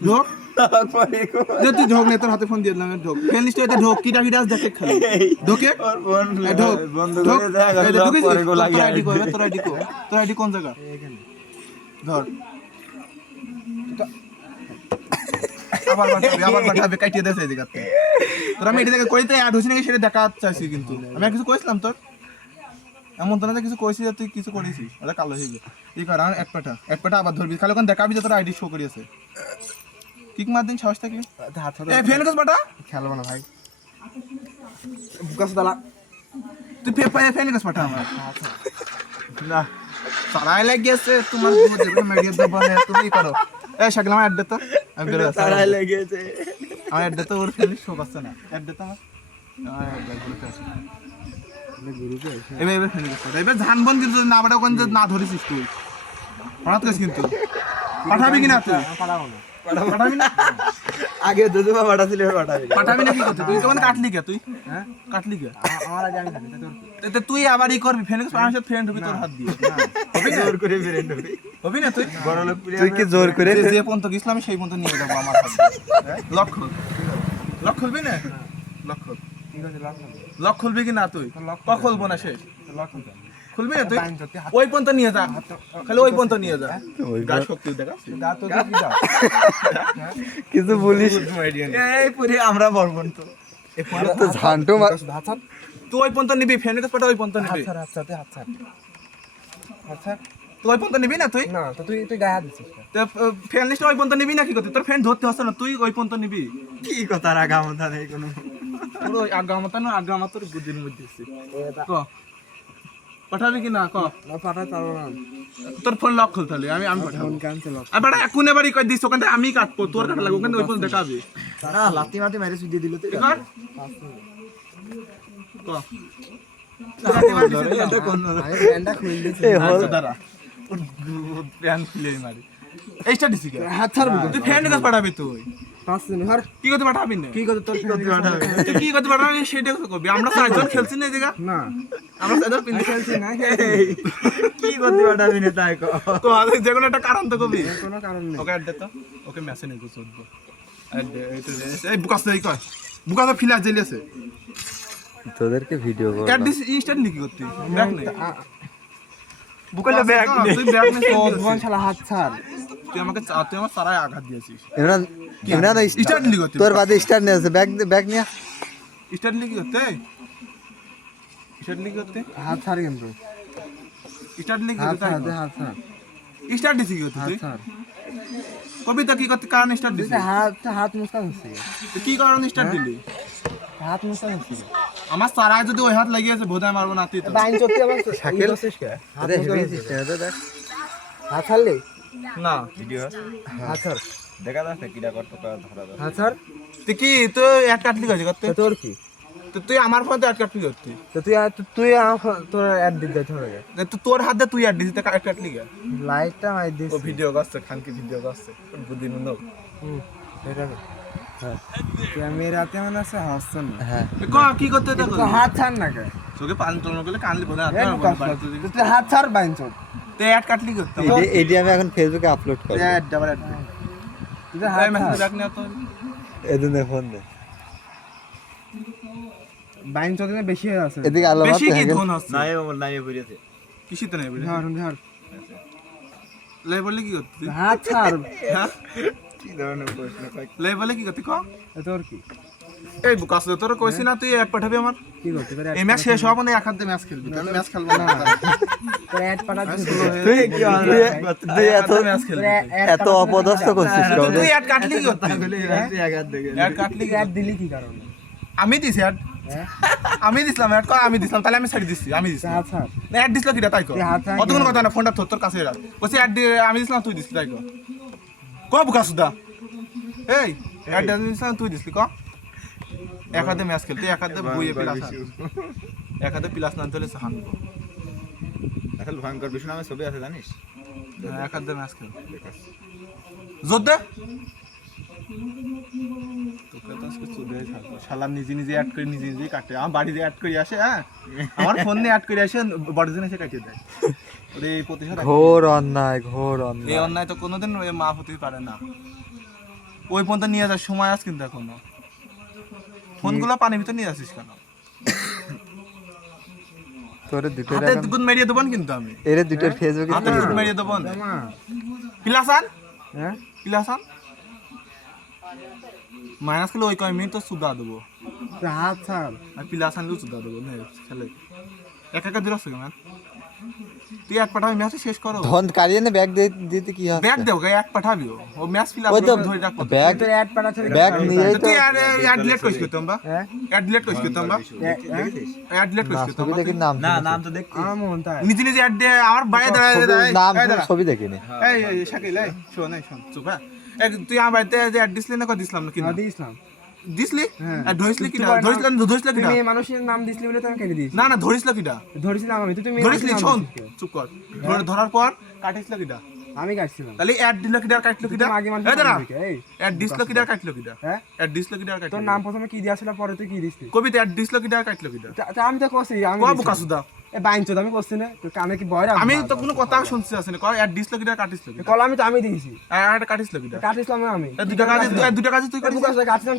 ঢোক যে তুই ঢোক নে তোর হাতে ফোন দিয়ে দিলাম ঢোক ফ্রেন্ড লিস্টে এটা ঢোক কিটা কিটা দেখে খালি ঢোকে ঢোক ঢোক তোর আইডি কই তোর আইডি কোন জায়গা এখানে ধর আবার পাঠাবে কাটিয়ে দেছে এই জায়গাতে তোর আমি এটা দেখে কইতে অ্যাড হইছে নাকি সেটা দেখা চাইছি কিন্তু আমি আর কিছু কইছিলাম তোর এমন তো না কিছু কইছিস তুই কিছু করেছিস ওটা কালো হয়ে গেল এই কারণ এক পাটা আবার ধরবি খালি কোন দেখাবি যে তোর আইডি শো করিয়েছে কিক মার দিন সাহস থাকলে এই ফেন কস বাটা খেলবো না ভাই বুকাস দালা তুই ফেন কস বাটা আমার না সারাই লাগিয়েছে তোমার বুঝে মিডিয়া দবানে তুমি করো এই শাকিল আমার অ্যাড দে তো আমি বের সারাই লাগিয়েছে আমার অ্যাড দে তো ওর ফেন শো করছে না অ্যাড দে তো আমার গ্রুপে আছে গ্রুপে এবার ফেন কস এবার জানবন কিন্তু না বাটা কোন না ধরিছিস তুই হঠাৎ করে কিন্তু পাঠাবি কি না তুই পাঠাবি না আগে দুদুমা পাঠাছিল পাঠাবি না কি করতে তুই কেমন কাটলি কে তুই হ্যাঁ কাটলি কে আমার আগে আমি কাটি তোর তুই আবার ই করবি ফ্রেন্ড আমার সাথে ফ্রেন্ড হবি তোর হাত দিয়ে হবি জোর করে ফ্রেন্ড হবি না তুই বড় লোক তুই কি জোর করে যে পর্যন্ত ইসলাম সেই পর্যন্ত নিয়ে যাব আমার হাত লক খুলবি না লক খুল ঠিক আছে লক খুলবি কি না তুই ক খুলবো না শেষ লক খুলবি না তুই ওই পর্যন্ত নিয়ে যা খালি ওই পর্যন্ত নিয়ে যা গাছ শক্তি দেখা গা তো কি যা কিছু বলিস এই পুরি আমরা বলবন তো এই পুরো তো ঝান্টো আচ্ছা তুই ওই পর্যন্ত নিবি ফ্রেন্ড কাছে ওই পর্যন্ত নিবি আচ্ছা তুই ওই পর্যন্ত নিবি না তুই না তো তুই গায়ে হাত দিছিস তো ফ্রেন্ড লিস্ট ওই পর্যন্ত নিবি না কি করতে তোর ফ্রেন্ড ধরতে হচ্ছে না তুই ওই পর্যন্ত নিবি কি কথা আগামতা নেই কোনো পুরো আগামতা না আগামতার বুদ্ধির মধ্যে আছে ক পাঠাবি কি না ক না পাঠাতে পারবো না তোর ফোন লক খুলতে হলে আমি পাঠাবো ফোন ক্যান্সেল হবে আর বড় কোনে বাড়ি কই দিছ ওখানে আমি কাটবো তোর কাটা লাগবে ওখানে ওই পর্যন্ত দেখাবে সারা লাতি মাটি মেরে সুই দিয়ে দিল তুই কর ক লাতি মাটি এটা কোন আরে ব্যান্ডা খুল দিছিস এই হল দাঁড়া ব্যান্ড খুলে মারি এইটা দিছি কে হাত ছাড়বি তুই ফ্রেন্ড কাছে পাঠাবি তুই 5 দিন হর কি করতে পাঠাবি না কি করতে তোর তুই কি করতে পাঠাবি সেটা কবি আমরা চারজন খেলছি না এই জায়গা না আমরা চারজন পিন খেলছি না কি করতে পাঠাবি না তাই তো আজ যে কোনো একটা কারণ তো কবি কোনো কারণ নেই ওকে অ্যাড দে তো ওকে মেসেজ নিয়ে চলব অ্যাড দে এই বুকাস দেই কয় বুকাস ফিলা জেলি আছে তোদেরকে ভিডিও কর অ্যাড দিস ইনস্ট্যান্ট লিখি করতে দেখ না বুকালে ব্যাগ নে তুই ব্যাগ নে তো ভগবান শালা হাত ছাড় তুই আমার সারায় আঘাত দিয়েছিস ইমরান স্টার্ট লিখি করতে তোর বাদে স্টার্ট নিয়ে আছে ব্যাগ নিয়ে স্টার্ট লিখি করতে হাত ছাড় কিন্তু স্টার্ট লিখি করতে হাত ছাড় স্টার্ট দিছি কি করতে তুই কবিতা কি করতে কারণ স্টার্ট দিছি হাত মুস্কান হচ্ছে তুই কি কারণ স্টার্ট দিলি হাত মুস্কান হচ্ছে আমার সারায় যদি ওই হাত লাগিয়ে আছে বোধহয় মারবো না তুই তো বাইন চত্তি আমার শাকিল হচ্ছিস কে হাত মুস্কান দেখ হাত ছাড়লে না ভিডিও হাত ছাড় দেখা যাচ্ছে কিডা করতে ধরা যাচ্ছে হাত ছাড় তুই কি তুই এক কাটলি গেছিস করতে তোর কি তো তুই আমার ফোনে অ্যাড কাটলি করতে তো তুই তোর অ্যাড দিতে ধরে গে তো তোর হাতে তুই অ্যাড দিছিস অ্যাড কাটলি গে লাইটটা মাই দিস ও ভিডিও করছে খানকি ভিডিও করছে বুদ্ধি নো এটা হ্যাঁ ক্যামেরাতে মানে আছে হাসছেন হ্যাঁ কি করতে দেখো হাত ছাড় না কে তোকে পান তোলন করলে কানলি বোধ তুই হাত ছাড় বাইন চোদ তুই অ্যাড কাটলি করতে এইডি আমি এখন ফেসবুকে আপলোড করব অ্যাড ডাবল অ্যাড তুই হাত মেসেজ রাখ না তো এদিনে ফোন দে বাইন চোদনে বেশি হয়ে আছে এদিকে আলো বেশি কি ধন আছে নাই নাই বইরেছে কিসিতে নাই বইরে হ্যাঁ লাই বললি কি করতে হাত ছাড় হ্যাঁ কি ধরনের প্রশ্ন কই লাই বলে কি করতে ক তোর কি এই বুকাস তোর কইছি না তুই অ্যাড পাঠাবি আমার কি করতে পারে এই ম্যাচ শেষ হবে না এক হাতে ম্যাচ খেলবি আমি ম্যাচ খেলবো না তোর অ্যাড পাঠাচ্ছিস তুই কি তুই এত ম্যাচ খেলবি এত অপদস্থ করছিস তুই অ্যাড কাটলি কি করতে তুই এক হাত দেখে অ্যাড কাটলি অ্যাড দিলি কি কারণে আমি দিছি অ্যাড আমি দিছিলাম অ্যাড কর আমি দিছিলাম তাহলে আমি ছাড়ি দিছি আমি দিছি আচ্ছা অ্যাড দিছলা কিটা তাই কর অতগুলো কথা না ফোনটা তোর কাছে রাখ কইছি অ্যাড আমি দিছিলাম তুই দিছিস তাই কর ক বুকাসুদা এই অ্যাড দিছিলাম তুই দিছিস ক এক হাতে ম্যাচ খেলতে এক হাতে বইয়ে প্লাস এক হাতে প্লাস না চলে হানবো এখন ভয়ঙ্কর বিষয় নামে ছবি আছে জানিস এক হাতে ম্যাচ খেল জোর দে তোকে তো আজকে চলে যাবে শালা নিজে নিজে অ্যাড করে নিজে নিজে কাটে আমার বাড়িতে অ্যাড করে আসে হ্যাঁ আমার ফোন নিয়ে অ্যাড করে আসে বড় দিন এসে কাটিয়ে দেয় ওরে এই প্রতিশোধ ঘোর অন্যায় এই অন্যায় তো কোনোদিন মাফ হতে পারে না ওই পর্যন্ত নিয়ে যাওয়ার সময় আছে কিন্তু এখনো ফোনগুলো পানির ভিতর নিয়ে যাচ্ছিস কেন তোরে দুটো হাতে দুগুণ মেরিয়ে দেবো না কিন্তু আমি এর দুটোর ফেসবুকে হাতে দুগুণ মেরিয়ে দেবো না পিলাসান হ্যাঁ পিলাসান মাইনাস খেলে ওই কয় মিনিট তো সুদা দেবো হাত ছাড় আর পিলাসান লিও সুদা দেবো না খেলে একা দূর আছে কেমন তুই এক পাঠাবি ম্যাচ শেষ করো ধন কারিয়ে নে ব্যাগ দিতে কি হবে ব্যাগ দেও এক পাঠাবি ও ম্যাচ ফিল আপ ওই তো ধরে রাখবো ব্যাগ অ্যাড পাঠাচ্ছে ব্যাগ নিয়েই তো তুই অ্যাড ডিলিট করিস করতাম বা হ্যাঁ অ্যাড ডিলিট করিস করতাম বা অ্যাড ডিলিট করিস করতাম ছবি দেখি নাম না নাম তো দেখছি আমার মন তাই নিজে নিজে অ্যাড দিয়ে আমার বাইরে দাঁড়ায় নাম ছবি দেখিনি এই শাকিল এই শোন চুপ হ্যাঁ তুই আমার বাড়িতে যে অ্যাড দিসলি না কো দিসলাম না কিন্তু দিয়েছিলাম দিসলি হ্যাঁ। আর ধরিসলি কিনা ধরিসলি কিনা তুমি মানুষের নাম দিসলি বলে তো আমি কেটে দিয়েছি না না ধরিসলি কিনা ধরেছিলাম আমি তুই ধরিসলি শোন চুপ কর ধরার পর কাটিসলি কিনা আমি কাটছিলাম তাহলে অ্যাড দিল কিনা আর কাটলো কিনা তুমি আগে মানুষ এই দাঁড়া এই অ্যাড দিসলো কিনা আর কাটলো কিনা হ্যাঁ অ্যাড দিসলো কিনা আর তোর কাটলো নাম প্রথমে কি দিয়েছিল পরে তুই কি দিছিস কবিতা অ্যাড দিসলো কিনা আর কাটলো কিনা তা আমি তো কইছি আমি কব কাসুদা এ বাইনচোদ আমি কইছি না তোর কানে কি বয়রা আমি তো কোনো কথা শুনছি আসলে কয় অ্যাড দিসলো কিনা আর কাটিসলো কিনা কল আমি তো আমি দিয়েছি আর কাটিসলো কিনা কাটিছিলাম আমি দুটা কাজে তুই তুই কাটছিলাম